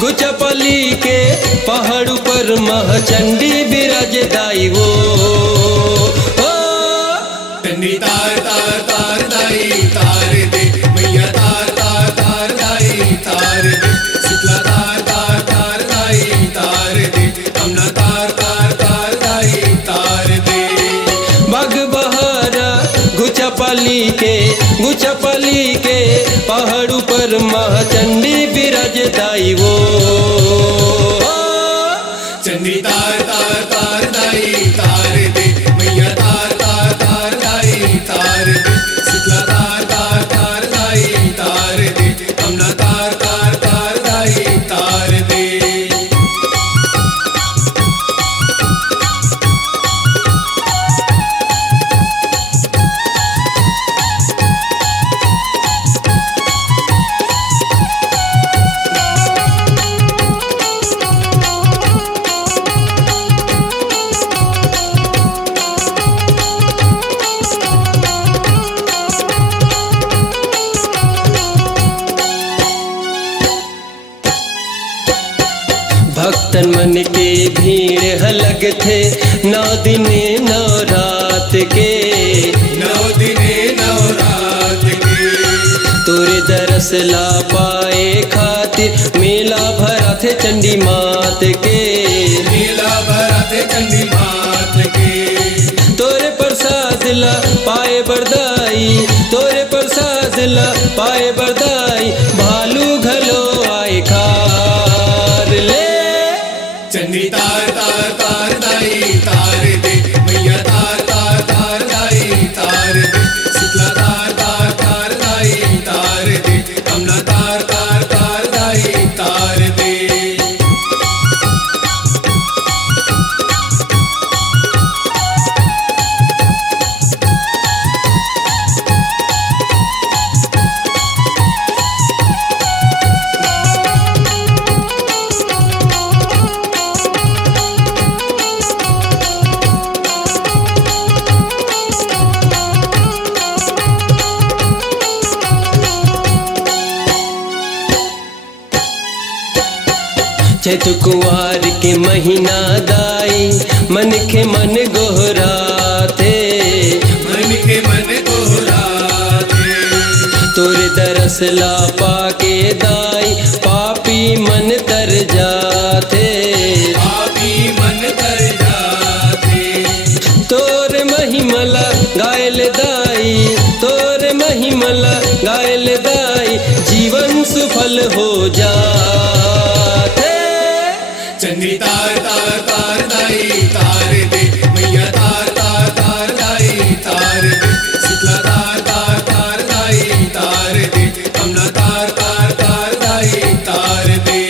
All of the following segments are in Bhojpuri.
गुचपली के पहाड़ पर महचंडी बिराज दाई वो चंडी तार तार तार दाई तार दे मैया तार तार तार दाई तार दे शीतला तार तार तार दाई तार दे कमला तार तार तार दाई तार दे बाग बहारा गुचपली के पहाड़ पर महचंडी बिराज दाई वो चंडी तार तार तार दाई तार दे मैया तार तार तार दाई तार दे शीतला तार तार तार दाई तार दे कमला तार तार तार दाई तार दे भक्तन मन के भीड़ हलग थे 9 दिने 9 रात के 9 दिने 9 रात के तोरे दरस ला पाए खातिर मेला भरा थे चंडी मात के मेला भरा थे चंडी मात के तोरे प्रसाद ला पाए बरदाई भालू घलो आए खार ले चंडी तार तार तार दाई तार दे मैया तार तार तार दाई तार दे शीतला तार तार तार दाई तार दे कमला तार तार तार दाई तार दे चैत कुंवार के महीना दाई मन के मन गोहराते तोरे दरस ला पाके दाई पापी मन तर जाते तोरे महिमला गायल दाई जीवन सुफल हो जाते चंडी तार तार तार दाई तार दे मैया तार तार तार दाई तार दे शीतला तार तार तार दाई तार दे कमला तार तार तार दाई तार दे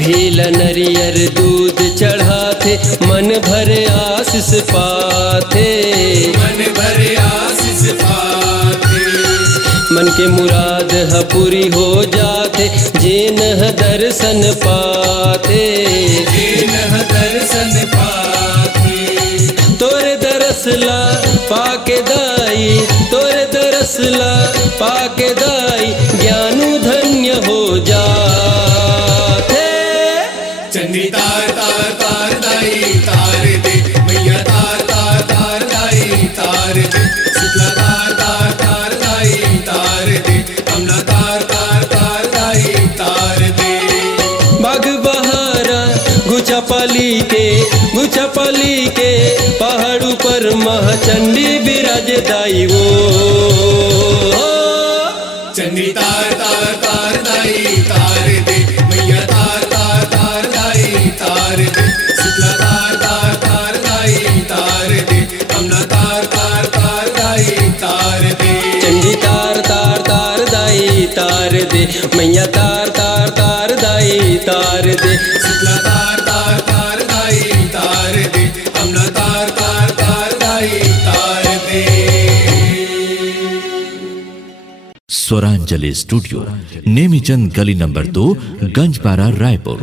भेला नरियर दूध चढ़ाते मन भर आशीष पाते मन के मुराद ह पूरी हो जाते जेन दर्शन पाते तोरे दरस ला पाके दाई ज्ञानु धन्य हो जाते चंडी तार तार तार दाई तार दे मैया तार तार तार दाई तार दे शीतला तार तार तार दाई तार दे कमला तार तार तार दाई तार दे बाग बहारा गुचपली के पहाड़ू पर महचंडी बिराज दाई वो चंडी तार तार तार दाई तार दे मैया तार तार तार दाई तार दे शीतला तार तार तार दाई तार दे कमला तार तार तार दाई तार दे चंडी तार तार तार दाई तार दे मैया तार तार तार तार दे। शीतला तार तार तार दाई तार दे, हमला तार तार तार दाई तार दे। स्वरांजलि स्टूडियो, नेमीचंद गली नंबर 2, गंजपारा, रायपुर।